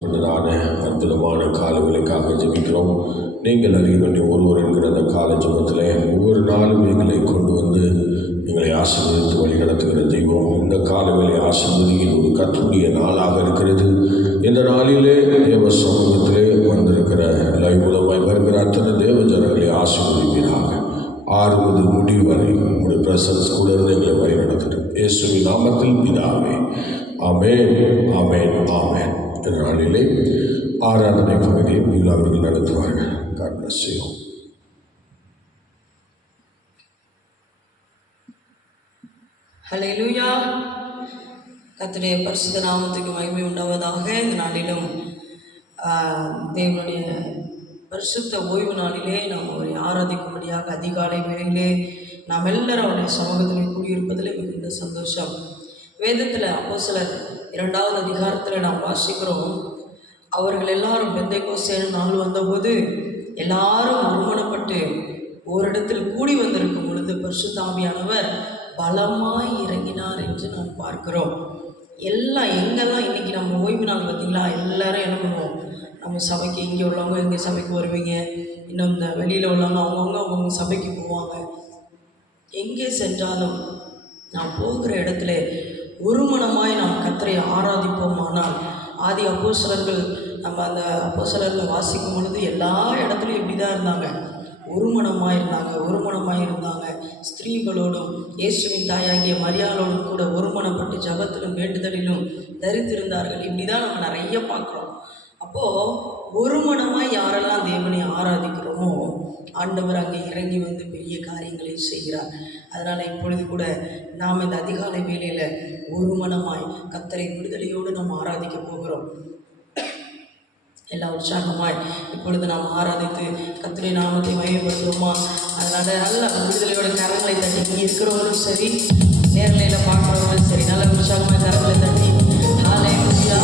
அற்புதமான காலங்களுக்காக ஜெபிக்கிறோம். நீங்கள் அறிய வேண்டிய ஒருவர் என்கிற அந்த கால ஜெபத்தில் ஒவ்வொரு நாளும் எங்களை கொண்டு வந்து எங்களை ஆசீர்வதித்து வழி நடத்துகிற தெய்வம். இந்த காலங்களை ஆசீர்வதியின் ஒரு கர்த்தருடைய நாளாக இருக்கிறது. இந்த நாளிலே தேவ சமூகத்திலே வந்திருக்கிற லைவ் மூலமாய் வருகிற அத்தனை தேவ ஜனங்களை ஆசீர்வதிப்பீராக. ஆறுவது முடிவு வரை உங்களுடைய பிரசன்ஸ் கூட இருந்து எங்களை வழி நடத்தட்டும். இயேசுவின் நாமத்தில் பிதாவே, ஆமென், ஆமென், ஆமென். இந்த நாளிலே ஆராதனை பகுதியை அவர்கள் நடத்துவார்கள். God bless you. ஹல்லேலூயா. கர்த்தருடைய பரிசுத்த நாமத்துக்கு மகிமை உண்டாவதாக. இந்த நாளிலும் தேவனுடைய பரிசுத்த ஓய்வு நாளிலே நாம் அவரை ஆராதிக்கும்படியாக அதிகாலை வேளையிலே நாம் எல்லாரும் அவருடைய சமூகத்தில் கூடியிருப்பதில் மிகுந்த சந்தோஷம். வேதத்தில் அப்போஸ்தலர் 2வது அதிகாரத்தில் நாம் வாசிக்கிறோம், அவர்கள் எல்லாரும் பெந்தைக்கோஸ்தே நாள் வந்தபோது எல்லாரும் ஒருமனப்பட்டு ஓரிடத்தில் கூடி வந்திருக்கும் பொழுது பரிசுத்த ஆவியானவர் பலமாய் இறங்கினார் என்று நாம் பார்க்கிறோம். எல்லாம் எங்கெல்லாம் இன்றைக்கி நம்ம ஓய்வு நாள் பார்த்திங்களா, எல்லாரும் என்ன பண்ணுவோம், நம்ம சபைக்கு இங்கே உள்ளவங்க இங்கே சபைக்கு வருவீங்க, இன்னும் இந்த வெளியில் உள்ளவங்க அவங்கவுங்க சபைக்கு போவாங்க. எங்கே சென்றாலும் நாம் போகிற இடத்துல ஒரு மனமாய் நாம் கர்த்தரை ஆராதிப்போமானால், ஆதி அப்போஸ்தலர்கள் நம்ம அந்த அப்போஸ்தலரில் வாசிக்கும் பொழுது எல்லா இடத்துலையும் இப்படி தான் இருந்தாங்க, ஒரு மனமாய் இருந்தாங்க. ஸ்திரீகளோடும் இயேசுவின் தாயாகிய மரியாளோடும் கூட ஒருமனப்பட்டு ஜபத்திலும் வேண்டுதலிலும் தரித்திருந்தார்கள். இப்படி தான் நம்ம நிறைய பார்க்குறோம். அப்போது ஒரு மனமாய் யாரெல்லாம் தேவனை ஆராதிக்கிறோமோ ஆண்டவர் அங்கே இறங்கி வந்து பெரிய காரியங்களை செய்கிறார். அதனால் இப்பொழுது கூட நாம் இந்த அதிகாலை வேளையில் ஒரு மனமாய் கர்த்தரை விடுதலையோடு நாம் ஆராதிக்க போகிறோம். எல்லா உற்சாகமாய் இப்பொழுது நாம் ஆராதித்து கர்த்தருடைய நாமத்தை மகிமைப்படுத்துவோமா? அதனால் நல்ல விடுதலையோட கரங்களை தட்டி, இங்கே இருக்கிறவங்களும் சரி நேரலையில் பார்க்குறவங்களும் சரி, நல்ல உற்சாகமாக கரங்களை தட்டி ஹல்லேலூயா.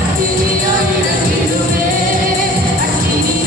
அக்கினியா இறங்கிடுமே, அக்கினி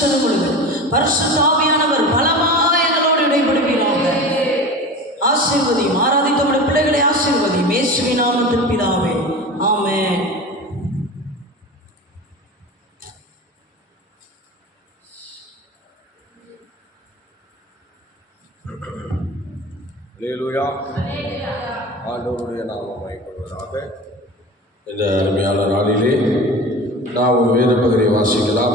சொல்லும் பொழுது பரிசுத்த ஆவியானவர் பலமாக எங்களோடு இடைப்படுவீராக. ஆசீர்வதியும். ஆராதித்த உடைய பிள்ளைகளை ஆசீர்வதியும். இயேசுவின் நாமத்தில் பிதாவே, ஆமென். அல்லேலூயா. ஆண்டவருடைய நாமம் மகிமைப்படுவதாக. இந்த அருமையான நாளிலே நாம் ஒரு வேத பகுதியை வாசிக்கலாம்.